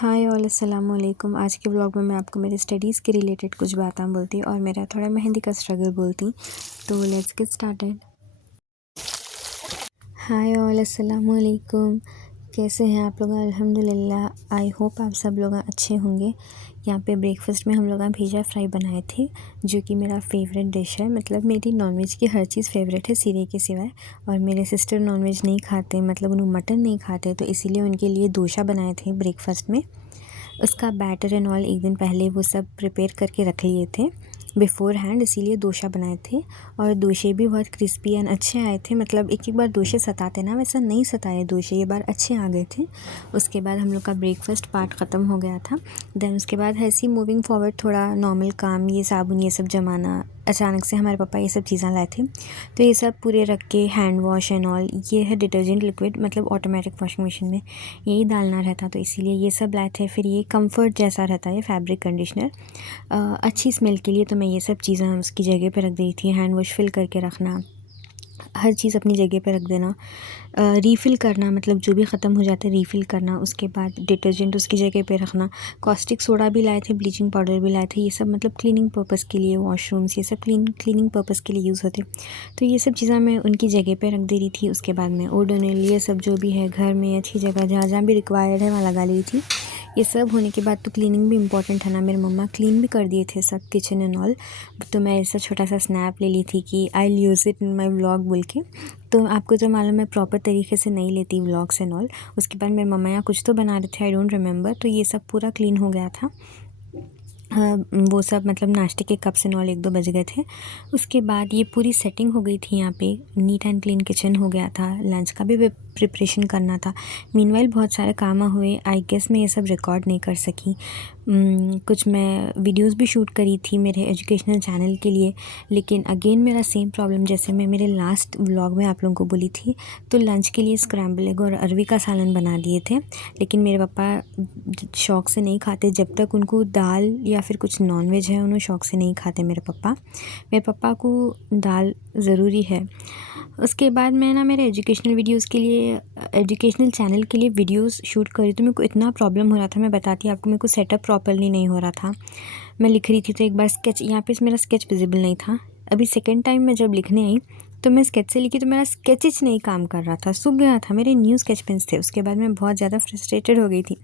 Hi all अस्सलाम वालेकुम। आज के व्लॉग में मैं आपको मेरे स्टडीज़ के रिलेटेड कुछ बातें बोलती और मेरा थोड़ा मेहंदी का स्ट्रगल बोलती। तो let's get started. Hi all अस्सलाम वालेकुम। कैसे हैं आप लोग? अल्हम्दुलिल्लाह। आई होप आप सब लोग अच्छे होंगे। यहाँ पे ब्रेकफास्ट में हम लोग भेजा फ्राई बनाए थे, जो कि मेरा फेवरेट डिश है। मतलब मेरी नॉनवेज की हर चीज़ फेवरेट है सिरे के सिवाय। और मेरे सिस्टर नॉनवेज नहीं खाते, मतलब उन्हें मटन नहीं खाते, तो इसीलिए उनके लिए डोसा बनाए थे ब्रेकफास्ट में। उसका बैटर एंड ऑल एक दिन पहले वो सब प्रिपेयर करके रख लिए थे बिफ़ोर हैंड, इसीलिए डोसा बनाए थे। और डोसे भी बहुत क्रिस्पी एंड अच्छे आए थे। मतलब एक एक बार डोसे सताते ना, वैसा नहीं सताए डोसे, ये बार अच्छे आ गए थे। उसके बाद हम लोग का ब्रेकफास्ट पार्ट ख़त्म हो गया था। देन उसके बाद ऐसे ही मूविंग फॉरवर्ड थोड़ा नॉर्मल काम, ये साबुन ये सब जमाना। अचानक से हमारे पापा ये सब चीज़ें लाए थे, तो ये सब पूरे रख के हैंड वॉश एंड ऑल, ये है डिटर्जेंट लिक्विड, मतलब ऑटोमेटिक वॉशिंग मशीन में यही डालना रहता, तो इसीलिए ये सब लाए थे। फिर ये कंफर्ट जैसा रहता है फैब्रिक कंडीशनर, अच्छी स्मेल के लिए, तो मैं ये सब चीज़ें उसकी जगह पे रख दी थी। हैंड वॉश फिल करके रखना, हर चीज़ अपनी जगह पे रख देना। रीफ़िल करना, मतलब जो भी ख़त्म हो जाता है रीफ़िल करना। उसके बाद डिटर्जेंट उसकी जगह पे रखना। कॉस्टिक सोडा भी लाए थे, ब्लीचिंग पाउडर भी लाए थे, ये सब मतलब क्लीनिंग पर्पज़ के लिए, वॉशरूम्स ये सब क्लीनिंग पर्पज़ के लिए यूज़ होते। तो ये सब चीज़ें मैं उनकी जगह पे रख दे रही थी। उसके बाद मैं ओडोनिल ये सब जो भी है घर में अच्छी जगह जहाँ जहाँ भी रिक्वायर्ड है वहाँ लगा ली थी। ये सब होने के बाद तो क्लीनिंग भी इम्पॉर्टेंट है ना, मेरे मम्मा क्लीन भी कर दिए थे सब किचन एंड ऑल। तो मैं ऐसा छोटा सा स्नैप ले ली थी कि I will use it in my vlog बोल के। तो आपको तो मालूम है प्रॉपर तरीके से नहीं लेती व्लॉग्स एंड ऑल। उसके बाद मेरे मम्मा यहाँ कुछ तो बना रहे थे, आई डोंट रिमेंबर। तो ये सब पूरा क्लीन हो गया था। हाँ, वो सब मतलब नाश्ते के कप्स एंड ऑल 1-2 बज गए थे। उसके बाद ये पूरी सेटिंग हो गई थी, यहाँ पे नीट एंड क्लीन किचन हो गया था। लंच का भी प्रिपरेशन करना था। मीनवाइल बहुत सारे काम हुए, आई गेस मैं ये सब रिकॉर्ड नहीं कर सकी। कुछ मैं वीडियोस भी शूट करी थी मेरे एजुकेशनल चैनल के लिए, लेकिन अगेन मेरा सेम प्रॉब्लम जैसे मैं मेरे लास्ट व्लॉग में आप लोगों को बोली थी। तो लंच के लिए स्क्रैम्बल एग और अरवी का सालन बना दिए थे, लेकिन मेरे पापा शौक़ से नहीं खाते। जब तक उनको दाल या फिर कुछ नॉनवेज है, उन्हें शौक़ से नहीं खाते मेरे पापा को दाल ज़रूरी है। उसके बाद मैं ना मेरे एजुकेशनल वीडियोस के लिए, एजुकेशनल चैनल के लिए वीडियोस शूट करी, तो मेरे को इतना प्रॉब्लम हो रहा था, मैं बताती हूँ आपको। मेरे को सेटअप प्रॉपर्ली नहीं हो रहा था। मैं लिख रही थी तो एक बार स्केच, यहाँ पे मेरा स्केच विजिबल नहीं था। अभी सेकेंड टाइम मैं जब लिखने आई तो मैं स्केच से लिखी, तो मेरा स्केच नहीं काम कर रहा था, सूख गया था। मेरे न्यू स्केच पेन्स थे। उसके बाद मैं बहुत ज़्यादा फ्रस्ट्रेटेड हो गई थी।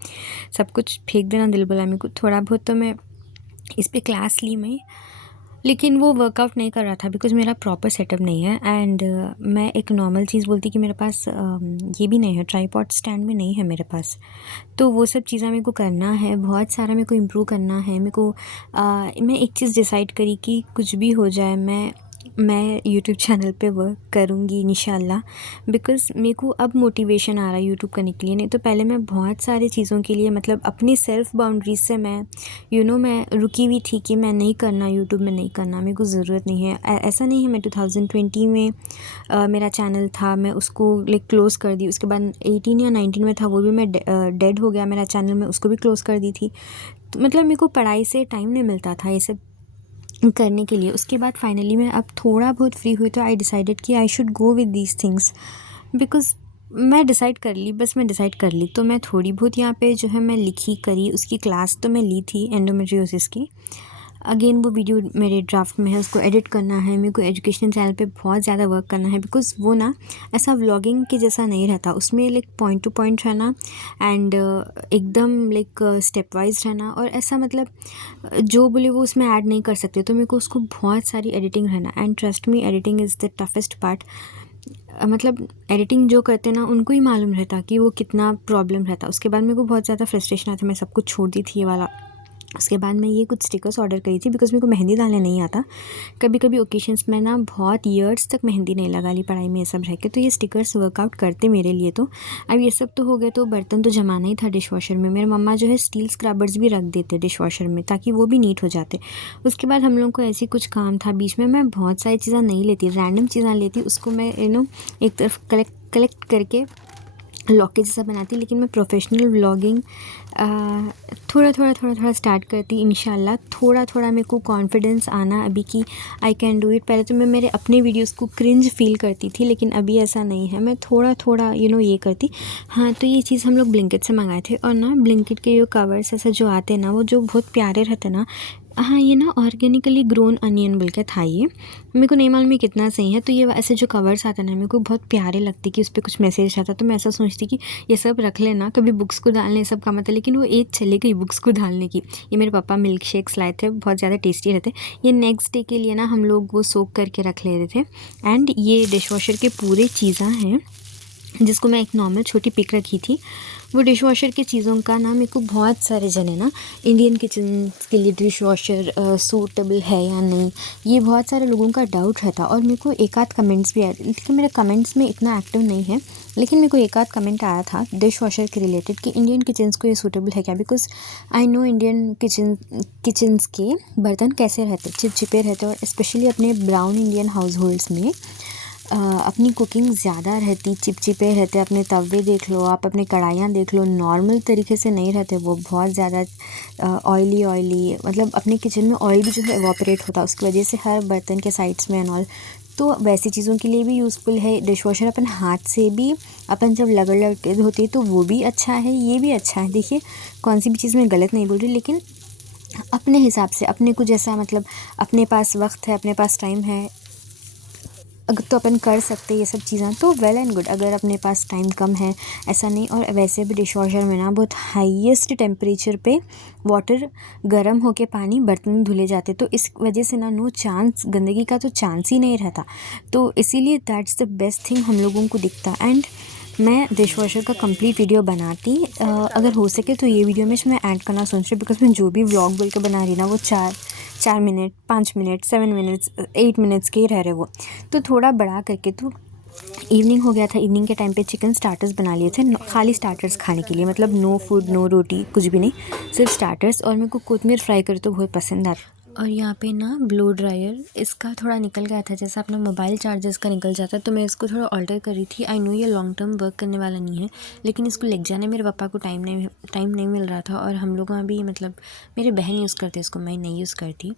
सब कुछ फेंक देना दिल बोला मेरे को। थोड़ा बहुत तो मैं इस पर क्लास ली मैं, लेकिन वो वर्कआउट नहीं कर रहा था बिकॉज़ मेरा प्रॉपर सेटअप नहीं है। एंड मैं एक नॉर्मल चीज़ बोलती कि मेरे पास ये भी नहीं है, ट्राइपॉड स्टैंड भी नहीं है मेरे पास। तो वो सब चीज़ें मेरे को करना है, बहुत सारा मेरे को इम्प्रूव करना है। मेरे को मैं एक चीज़ डिसाइड करी कि कुछ भी हो जाए मैं यूट्यूब चैनल पे वर्क करूँगी इंशाल्लाह। बिकॉज़ मेरे को अब मोटिवेशन आ रहा है यूट्यूब करने के लिए। नहीं तो पहले मैं बहुत सारी चीज़ों के लिए, मतलब अपनी सेल्फ़ बाउंड्रीज से मैं मैं रुकी हुई थी कि मैं नहीं करना, यूट्यूब में नहीं करना, मेरे को ज़रूरत नहीं है। ऐसा नहीं है। मैं 2020 में मेरा चैनल था, मैं उसको लाइक क्लोज़ कर दी। उसके बाद 18 या 19 में था, वो भी मैं डेड हो गया मेरा चैनल, मैं उसको भी क्लोज़ कर दी थी। तो मतलब मेरे को पढ़ाई से टाइम नहीं मिलता था ये सब करने के लिए। उसके बाद फाइनली मैं अब थोड़ा बहुत फ्री हुई, तो आई डिसाइडेड कि I should go with these things. Because मैं डिसाइड कर ली, बस मैं डिसाइड कर ली। तो मैं थोड़ी बहुत यहाँ पे जो है मैं लिखी करी, उसकी क्लास तो मैं ली थी एंडोमेट्रियोसिस की। अगेन वो वीडियो मेरे ड्राफ्ट में है, उसको एडिट करना है। मेरे को एजुकेशनल चैनल पे बहुत ज़्यादा वर्क करना है, बिकॉज़ वो ना ऐसा व्लॉगिंग के जैसा नहीं रहता। उसमें लाइक पॉइंट टू पॉइंट रहना एंड एकदम लाइक स्टेप वाइज रहना, और ऐसा मतलब जो बोले वो उसमें ऐड नहीं कर सकते। तो मेरे को उसको बहुत सारी एडिटिंग रहना। And trust me, editing is the toughest part. मतलब एडिटिंग जो करते ना उनको ही मालूम रहता कि वो कितना प्रॉब्लम रहता। उसके बाद मेरे को बहुत ज़्यादा फ्रस्ट्रेशन आता, मैं सब कुछ छोड़ दी थी ये वाला। उसके बाद मैं ये कुछ स्टिकर्स ऑर्डर करी थी, बिकॉज़ मेरे को मेहंदी डालने नहीं आता। कभी कभी ओकेशंस में ना बहुत ईयर्स तक मेहंदी नहीं लगा ली पढ़ाई में ये सब रह के, तो ये स्टिकर्स वर्कआउट करते मेरे लिए। तो अब ये सब तो हो गए, तो बर्तन तो जमाना ही था डिश वॉशर में। मेरे मम्मा जो है स्टील स्क्रबर्स भी रख देते डिश वॉशर में, ताकि वो भी नीट हो जाते। उसके बाद हम लोग को ऐसी कुछ काम था बीच में, मैं बहुत सारी चीज़ें नहीं लेती, रैंडम चीज़ें लेती, उसको मैं एक तरफ कलेक्ट करके लॉकेट जैसा बनाती। लेकिन मैं प्रोफेशनल व्लॉगिंग थोड़ा स्टार्ट करती इंशाल्लाह। थोड़ा मेरे को कॉन्फिडेंस आना अभी कि आई कैन डू इट। पहले तो मैं मेरे अपने वीडियोस को क्रिंज फील करती थी, लेकिन अभी ऐसा नहीं है। मैं थोड़ा ये करती। हाँ, तो ये चीज़ हम लोग ब्लिंकिट से मंगाए थे, और ना ब्लिंकिट के जो कवर्स ऐसे जो आते हैं ना, वो जो बहुत प्यारे रहते हैं ना। हाँ, ये ना ऑर्गेनिकली ग्रोन अनियन बोल के था ये। मेरे को नहीं मालूम ये कितना सही है। तो ये ऐसे जो कवर्स आते हैं ना, मेरे को बहुत प्यारे लगते कि उस पर कुछ मैसेज आता। तो मैं ऐसा सोचती कि ये सब रख लेना, कभी बुक्स को डालने सब काम आता। लेकिन वो एज चली गई बुक्स को डालने की। ये मेरे पापा मिल्क शेक्स लाए थे, बहुत ज़्यादा टेस्टी रहते। ये नेक्स्ट डे के लिए ना हम लोग वो सोक करके रख ले रहे थे। एंड ये डिश वॉशर के पूरे चीज़ें हैं, जिसको मैं एक नॉर्मल छोटी पिक रखी थी। वो डिश वॉशर की चीज़ों का ना मेरे को बहुत सारे जने ना इंडियन किचन के लिए डिश वॉशर सूटेबल है या नहीं, ये बहुत सारे लोगों का डाउट रहता। और मेरे को एक आध कमेंट्स भी आए, लेकिन मेरे कमेंट्स में इतना एक्टिव नहीं है। लेकिन मेरे को एक आध कमेंट आया था डिश वॉशर के रिलेटेड कि इंडियन किचन्स को ये सूटेबल है क्या। Because I know Indian kitchens के बर्तन कैसे रहते, चिपचिपे रहते। और स्पेशली अपने ब्राउन इंडियन हाउस होल्ड्स में अपनी कुकिंग ज़्यादा रहती, चिपचिपे रहते। अपने तवे देख लो, आप अपने कढ़ाइयाँ देख लो, नॉर्मल तरीके से नहीं रहते। वो बहुत ज़्यादा ऑयली, मतलब अपने किचन में ऑयल भी जो है एवोपरेट होता है, उसकी वजह से हर बर्तन के साइड्स में एंड ऑल। तो वैसी चीज़ों के लिए भी यूज़फुल है डिश वॉशर। अपन हाथ से भी अपन जब रगड़ के धोते हैं तो वो भी अच्छा है, ये भी अच्छा है। देखिए, कौन सी भी चीज़ मैं गलत नहीं बोल रही, लेकिन अपने हिसाब से अपने को जैसा, मतलब अपने पास वक्त है, अपने पास टाइम है, अगर तो अपन कर सकते ये सब चीज़ें, तो वेल एंड गुड। अगर अपने पास टाइम कम है, ऐसा नहीं। और वैसे भी डिश वॉशर में ना बहुत हाईएस्ट टेम्परेचर पे वाटर गर्म होके पानी बर्तन धुले जाते, तो इस वजह से ना नो चांस, गंदगी का तो चांस ही नहीं रहता। तो इसीलिए दैट्स द बेस्ट थिंग हम लोगों को दिखता। एंड मैं डिश वॉशर का कंप्लीट वीडियो बनाती, अगर हो सके तो ये वीडियो में मैं ऐड करना सोच रही हूँ। बिकॉज मैं जो भी व्लॉग बोल के बना रही ना, वो 4 मिनट, 5 मिनट, 7 मिनट्स, 8 मिनट्स के ही रह रहे वो। तो थोड़ा बढ़ा करके, तो इवनिंग हो गया था। इवनिंग के टाइम पे चिकन स्टार्टर्स बना लिए थे, खाली स्टार्टर्स खाने के लिए, मतलब नो फूड, नो रोटी, कुछ भी नहीं, सिर्फ स्टार्टर्स। और मेरे को कोतमीर फ्राई करे तो बहुत पसंद आता। और यहाँ पे ना ब्लो ड्रायर इसका थोड़ा निकल गया था, जैसा अपना मोबाइल चार्जर्स का निकल जाता है। तो मैं इसको थोड़ा ऑल्टर कर रही थी। आई नो ये लॉन्ग टर्म वर्क करने वाला नहीं है, लेकिन इसको लेके जाने मेरे पापा को टाइम नहीं मिल रहा था। और हम लोग वहाँ भी, मतलब मेरे बहन यूज़ करते इसको, मैं नहीं यूज़ करती।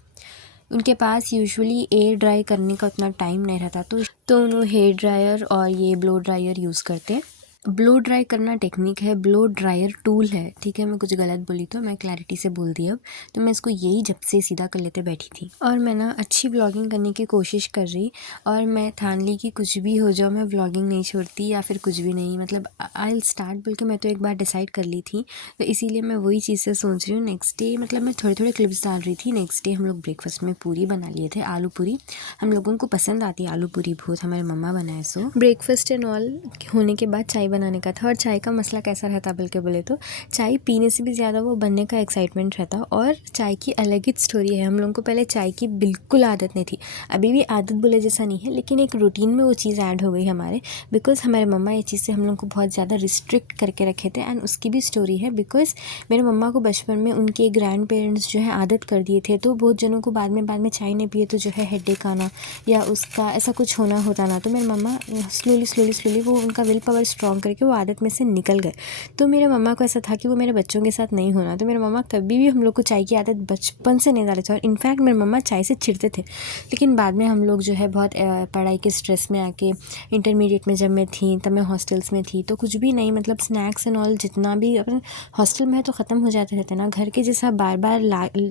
उनके पास यूजुअली एयर ड्राई करने का उतना टाइम नहीं रहता, तो उन्होंने हेयर ड्रायर और ये ब्लो ड्रायर यूज़ करते। ब्लो ड्राई करना टेक्निक है, ब्लो ड्रायर टूल है, ठीक है। मैं कुछ गलत बोली तो मैं क्लैरिटी से बोल दी अब। तो मैं इसको यही जब से सीधा कर लेते बैठी थी। और मैं ना अच्छी व्लॉगिंग करने की कोशिश कर रही, और मैं ठान ली कि कुछ भी हो जाओ मैं व्लॉगिंग नहीं छोड़ती, या फिर कुछ भी नहीं, मतलब आई विल स्टार्ट बोल के मैं तो एक बार डिसाइड कर ली थी। तो इसीलिए मैं वही चीज़ से सोच रही हूँ। नेक्स्ट डे, मतलब मैं थोड़े क्लिप्स डाल रही थी। नेक्स्ट डे हम लोग ब्रेकफास्ट में पूरी बना लिए थे, आलू पूरी। हम लोगों को पसंद आती है आलू पूरी बहुत, हमारे मम्मा बनाए। सो ब्रेकफास्ट एंड ऑल होने के बाद चाय बनाने का था। और चाय का मसला कैसा रहता बल्कि बोले तो, चाय पीने से भी ज़्यादा वो बनने का एक्साइटमेंट रहता। और चाय की अलग ही स्टोरी है। हम लोगों को पहले चाय की बिल्कुल आदत नहीं थी, अभी भी आदत बोले जैसा नहीं है, लेकिन एक रूटीन में वो चीज़ ऐड हो गई हमारे। बिकॉज़ हमारे मम्मा ये चीज़ से हम लोग को बहुत ज़्यादा रिस्ट्रिक्ट करके रखे थे। एंड उसकी भी स्टोरी है, बिकॉज़ मेरे मम्मा को बचपन में उनके ग्रैंड पेरेंट्स जो है आदत कर दिए थे। तो बहुत जनों को बाद में चाय नहीं पिए तो जो है हेडेक आना या उसका ऐसा कुछ होना होता ना। तो मेरी मम्मा स्लोली वो उनका विल पावर स्ट्रॉन्ग करके वो आदत में से निकल गए। तो मेरे मम्मा को ऐसा था कि वो मेरे बच्चों के साथ नहीं होना। तो मेरे मम्मा कभी भी हम लोग को चाय की आदत बचपन से नहीं डाले थे। और इनफैक्ट मेरे मम्मा चाय से चिढ़ते थे। लेकिन बाद में हम लोग जो है बहुत पढ़ाई के स्ट्रेस में आके, इंटरमीडिएट में जब मैं थी तब मैं हॉस्टल्स में थी, तो कुछ भी नहीं, मतलब स्नैक्स एंड ऑल जितना भी अपन हॉस्टल में है तो ख़त्म हो जाते रहते ना, घर के जैसा बार बार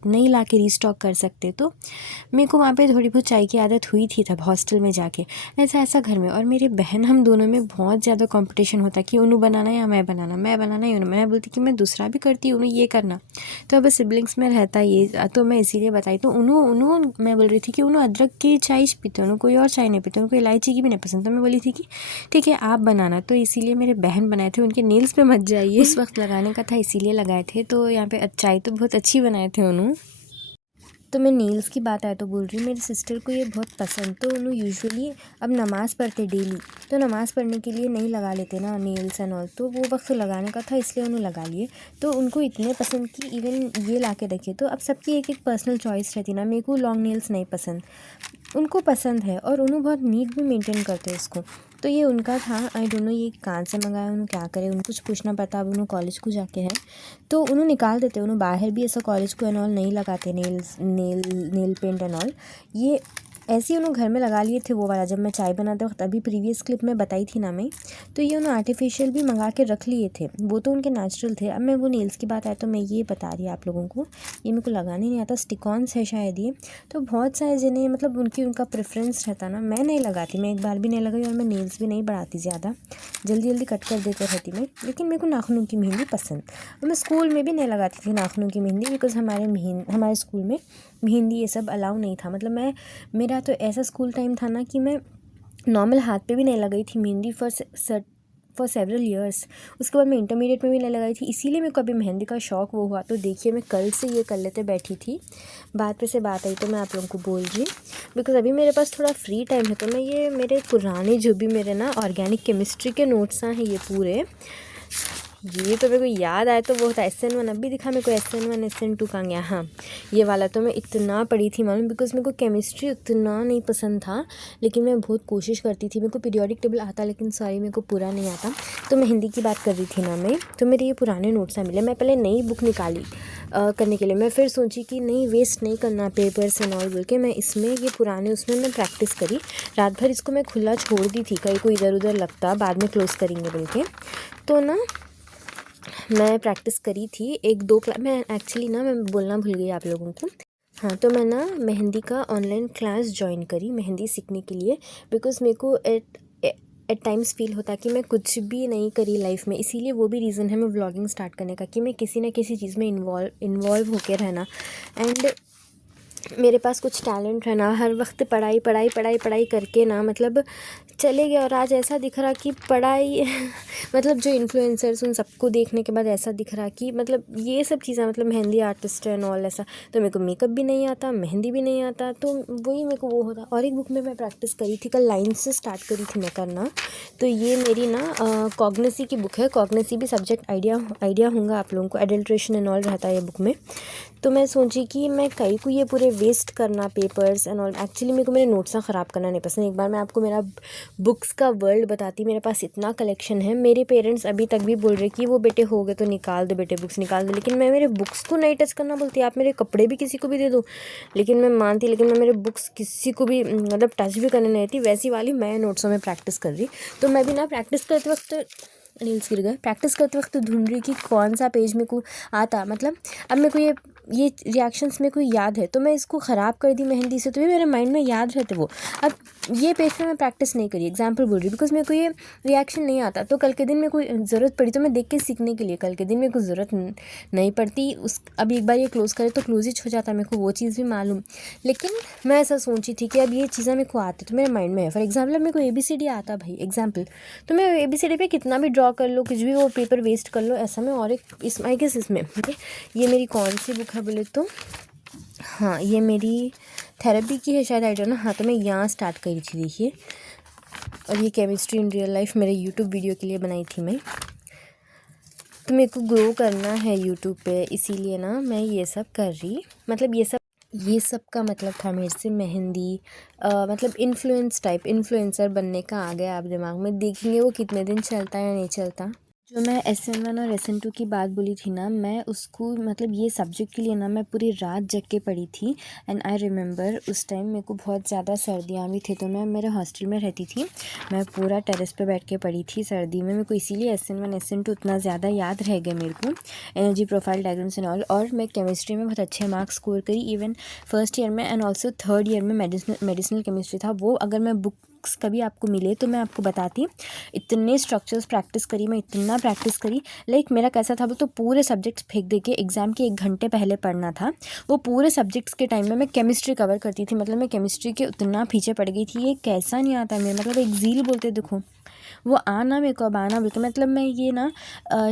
नहीं ला के रीस्टॉक कर सकते। तो मेरे को वहाँ पे थोड़ी बहुत चाय की आदत हुई थी तब हॉस्टल में जाके, ऐसा घर में। और मेरी बहन, हम दोनों में बहुत ज़्यादा कंपटीशन होता कि उन्हों बनाना या मैं बनाना या मैं बोलती कि मैं दूसरा भी करती हूँ, ये करना। तो अब सिबलिंग्स में रहता ये, तो मैं इसीलिए बताई। तो उन्हों मैं बोल रही थी कि उन्होंने अदरक की चाय पीते, उन्होंने कोई और चाय नहीं पीते, उनको इलायची की भी नहीं पसंद। तो मैं बोली थी कि ठीक है आप बनाना। तो इसीलिए मेरे बहन बनाए थे। उनके नेल्स पे मत जाइए, उस वक्त लगाने का था इसीलिए लगाए थे। तो यहाँ पे चाय तो बहुत अच्छी बनाए थे उन्होंने। तो मैं नेल्स की बात आए तो बोल रही हूँ, मेरी सिस्टर को ये बहुत पसंद। तो उन्होंने यूजुअली अब नमाज़ पढ़ते डेली, तो नमाज़ पढ़ने के लिए नहीं लगा लेते ना नेल्स एंड ऑल। तो वो वक्त लगाने का था इसलिए उन्होंने लगा लिए। तो उनको इतने पसंद कि इवन ये ला के रखे। तो अब सबकी एक पर्सनल चॉइस रहती ना। मेरे को लॉन्ग नेल्स नहीं पसंद, उनको पसंद है और उन्होंने बहुत नीट भी मेंटेन करते हैं इसको। तो ये उनका था, आई डोंट नो ये कहाँ से मंगाया, उन्होंने क्या करे, उनको कुछ पूछना पड़ता। अब उन्होंने कॉलेज को जाके है तो उन्होंने निकाल देते, उन्होंने बाहर भी ऐसा कॉलेज को एंड ऑल नहीं लगाते, नेल पेंट एंड ऑल। ये ऐसे ही उन्होंने घर में लगा लिए थे वो वाला, जब मैं चाय बनाते वक्त अभी प्रीवियस क्लिप में बताई थी ना मैं, तो ये उन्होंने आर्टिफिशियल भी मंगा के रख लिए थे, वो तो उनके नेचुरल थे। अब मैं वो नेल्स की बात आए तो मैं ये बता रही आप लोगों को, ये मेरे को लगाने नहीं आता, स्टिकॉन्स है शायद ये। तो बहुत सारे जने मतलब उनका प्रेफरेंस रहता ना, मैं नहीं लगाती, मैं एक बार भी नहीं लगाई और मैं नेल्स भी नहीं बढ़ाती ज़्यादा, जल्दी जल्दी कट कर देते रहती मैं। लेकिन मेरे को नाखूनों की मेहंदी पसंद, और मैं स्कूल में भी नहीं लगाती थी नाखूनों की मेहंदी, बिकॉज़ हमारे स्कूल में मेहंदी ये सब अलाउ नहीं था। मतलब मेरा तो ऐसा स्कूल टाइम था ना कि मैं नॉर्मल हाथ पे भी नहीं लगाई थी मेहंदी फॉर सेवरल ईयर्स। उसके बाद मैं इंटरमीडिएट में भी नहीं लगाई थी, इसीलिए मेरे को अभी मेहंदी का शौक़ वो हुआ। तो देखिए मैं कल से ये कर लेते बैठी थी, बात पे से बात आई तो मैं आप लोगों को बोल रही, बिकॉज़ अभी मेरे पास थोड़ा फ्री टाइम है। तो मैं ये मेरे पुराने जो भी मेरे ना ऑर्गेनिक केमिस्ट्री के नोट्स हैं ये पूरे, ये तो मेरे को याद आया तो बहुत SN1 अभी दिखा मेरे को, SN1 SN2 कहाँ गया। हाँ ये वाला तो मैं इतना पढ़ी थी मालूम, बिकॉज़ मेरे को केमिस्ट्री उतना नहीं पसंद था, लेकिन मैं बहुत कोशिश करती थी। मेरे को पीरियोडिक टेबल आता, लेकिन सॉरी मेरे को पूरा नहीं आता। तो मैं हिंदी की बात कर रही थी ना मैं, तो मेरे ये पुराने नोट्स मिले। मैं पहले नई बुक निकाली करने के लिए, मैं फिर सोची कि नहीं वेस्ट नहीं करना पेपर्स एंड ऑल बोल के, मैं इसमें ये पुराने उसमें मैं प्रैक्टिस करी। रात भर इसको मैं खुला छोड़ दी थी, कहीं को इधर उधर लगता, बाद में क्लोज़ करेंगे बोल के। तो ना मैं प्रैक्टिस करी थी 1-2 क्लास, मैं एक्चुअली ना मैं बोलना भूल गई आप लोगों को। हाँ तो मैं ना मेहंदी का ऑनलाइन क्लास ज्वाइन करी मेहंदी सीखने के लिए, बिकॉज़ मेरे को एट टाइम्स फ़ील होता कि मैं कुछ भी नहीं करी लाइफ में। इसीलिए वो भी रीज़न है मैं व्लॉगिंग स्टार्ट करने का, कि मैं किसी ना किसी चीज़ में इन्वॉल्व होके रहना। एंड मेरे पास कुछ टैलेंट है ना, हर वक्त पढ़ाई करके ना मतलब चले गए। और आज ऐसा दिख रहा कि पढ़ाई मतलब जो इन्फ्लुएंसर्स उन सबको देखने के बाद ऐसा दिख रहा कि मतलब ये सब चीज़ें मतलब मेहंदी आर्टिस्ट एंड ऑल ऐसा। तो मेरे को मेकअप भी नहीं आता, मेहंदी भी नहीं आता, तो वही मेरे को वो होता। और एक बुक में मैं प्रैक्टिस करी थी, कल लाइन से स्टार्ट करी थी मैं करना। तो ये मेरी ना कॉग्निसी की बुक है, कॉग्निसी भी सब्जेक्ट आइडिया होगा आप लोगों को, एडल्ट्रेशन एंड ऑल रहता है ये बुक में। तो मैं सोची कि मैं कहीं को ये पूरे वेस्ट करना पेपर्स एंड ऑल। एक्चुअली मेरे को मेरे नोट्स ना ख़राब करना नहीं पसंद। एक बार मैं आपको मेरा बुक्स का वर्ल्ड बताती, मेरे पास इतना कलेक्शन है। मेरे पेरेंट्स अभी तक भी बोल रहे कि वो बेटे हो गए तो निकाल दो बेटे, बुक्स निकाल दो, लेकिन मैं मेरे बुक्स को नहीं टच करना बोलती। आप मेरे कपड़े भी किसी को भी दे दो, लेकिन मैं मानती, लेकिन मैं मेरे बुक्स किसी को भी मतलब टच भी करने नहीं थी। वैसी वाली मैं नोट्सों में प्रैक्टिस कर रही। तो मैं भी ना प्रैक्टिस करते वक्त नील्स गिर गए, प्रैक्टिस करते वक्त ढूंढ रही कि कौन सा पेज मेरे को आता। मतलब अब मेरे को ये रिएक्शंस मेरे को याद है, तो मैं इसको ख़राब कर दी मेहंदी से, तो ये मेरे माइंड में याद रहते वो। अब ये पेज पे मैं प्रैक्टिस नहीं करी, एग्जांपल बोल रही, बिकॉज मेरे को ये रिएक्शन नहीं आता। तो कल के दिन मेरे को ज़रूरत पड़ी तो मैं देख के सीखने के लिए, कल के दिन मेरे को ज़रूरत नहीं पड़ती अब एक बार ये क्लोज़ करे तो क्लोज ही हो जाता, मेरे को वो चीज़ भी मालूम। लेकिन मैं ऐसा सोची थी कि अब ये चीज़ें मेरे को आती तो मेरे माइंड में है। फॉर एग्जाम्पल अब मेरे को ABCD आता भाई एग्जाम्पल, तो मैं ABCD पे कितना भी ड्रॉ कर लो, कुछ भी वो पेपर वेस्ट कर लो ऐसा। मैं और एक आई गेस इसमें ठीक है, ये मेरी कौन सी बुक है बोले तो, हाँ ये मेरी थेरेपी की है शायद, आई डोंट नो। हाँ तो मैं यहाँ स्टार्ट करी थी देखिए, और ये केमिस्ट्री इन रियल लाइफ मेरे यूट्यूब वीडियो के लिए बनाई थी मैं। तो मेरे को ग्रो करना है यूट्यूब पे, इसीलिए ना मैं ये सब कर रही। मतलब ये सब का मतलब था मेरे से मेहंदी मतलब इन्फ्लुएंसर बनने का आ गया आप दिमाग में। देखेंगे वो कितने दिन चलता है या नहीं चलता। जो मैं SN1 और SN2 की बात बोली थी ना, मैं उसको मतलब ये सब्जेक्ट के लिए ना मैं पूरी रात जग के पढ़ी थी। एंड आई रिमेंबर उस टाइम मेरे को बहुत ज़्यादा सर्दियाँ भी थी, तो मैं मेरे हॉस्टल में रहती थी। मैं पूरा टेरेस पे बैठ के पढ़ी थी सर्दी में। मेरे को इसीलिए SN1 SN2 उतना ज़्यादा याद रह गए मेरे को, energy profile diagrams and all. और मैं केमिस्ट्री में बहुत अच्छे मार्क्स स्कोर करी, इवन फर्स्ट ईयर में एंड ऑल्सो थर्ड ईयर में मेडिसिनल केमिस्ट्री था वो। अगर मैं बुक्स कभी आपको मिले तो मैं आपको बताती। इतने स्ट्रक्चर्स प्रैक्टिस करी मैं, इतना प्रैक्टिस करी। लाइक मेरा कैसा था वो, तो पूरे सब्जेक्ट्स फेंक दे के एग्ज़ाम के 1 घंटे पहले पढ़ना था। वो पूरे सब्जेक्ट्स के टाइम में मैं केमिस्ट्री कवर करती थी। मतलब मैं केमिस्ट्री के उतना पीछे पड़ गई थी, ये कैसा नहीं आता मेरे, मतलब एक ज़ील बोलते देखो वो आना मेरे को अब आना बोल के, मतलब मैं ये ना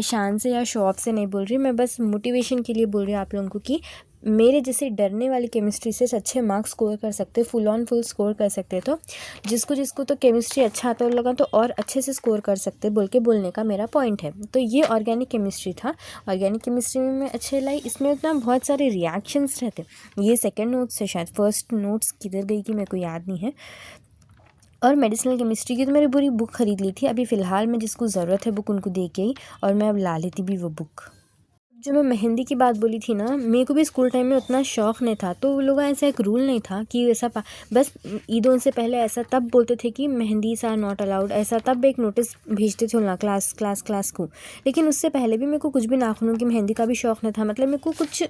शान से या शो ऑफ से नहीं बोल रही, मैं बस मोटिवेशन के लिए बोल रही हूँ आप लोगों को कि मेरे जैसे डरने वाली केमिस्ट्री से अच्छे मार्क्स स्कोर कर सकते, फुल स्कोर कर सकते, तो जिसको जिसको तो केमिस्ट्री अच्छा आता लगा तो और अच्छे से स्कोर कर सकते बोल के बोलने का मेरा पॉइंट है। तो ये ऑर्गेनिक केमिस्ट्री था। ऑर्गेनिक केमिस्ट्री में मैं अच्छे लाई, इसमें उतना बहुत सारे रिएक्शंस रहते। ये सेकंड नोट्स से, शायद फर्स्ट नोट्स किधर गई कि मेरे को याद नहीं है। और मेडिसिनल केमिस्ट्री की तो मैंने पूरी बुक ख़रीद ली थी। अभी फ़िलहाल में जिसको ज़रूरत है बुक उनको दे के ही, और मैं अब ला लेती भी वो बुक। जो मैं मेहंदी की बात बोली थी ना, मेरे को भी स्कूल टाइम में उतना शौक़ नहीं था, तो वो लोग ऐसा एक रूल नहीं था कि ऐसा बस ईदों से पहले ऐसा तब बोलते थे कि मेहंदीज आर नॉट अलाउड, ऐसा तब एक नोटिस भेजते थे ना क्लास को। लेकिन उससे पहले भी मेरे को कुछ भी नाखूनों की मेहंदी का भी शौक़ नहीं था, मतलब मेरे को कुछ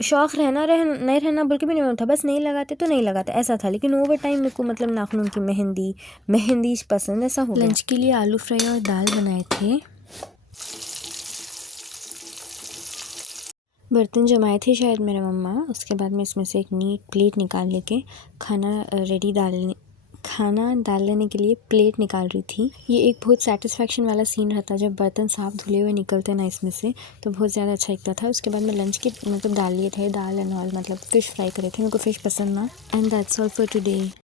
शौक़ नहीं रहना बोल के भी नहीं था, बस नहीं लगाते तो नहीं लगाते ऐसा था। लेकिन ओवर टाइम मेरे को मतलब नाखूनों की मेहंदी पसंद ऐसा हो गया। लंच के लिए आलू फ्राई और दाल बनाए थे। बर्तन जमाए थे शायद मेरा मम्मा, उसके बाद मैं इसमें से एक नीट प्लेट निकाल लेके खाना डाल लेने के लिए प्लेट निकाल रही थी। ये एक बहुत सेटिस्फेक्शन वाला सीन रहता जब बर्तन साफ़ धुले हुए निकलते ना इसमें से, तो बहुत ज़्यादा अच्छा लगता था। उसके बाद मैं लंच के मतलब डाल लिए थे दाल एंड ऑल, मतलब फ़िश फ्राई करे थे, मेरे को फ़िश पसंद ना। And that's all for today.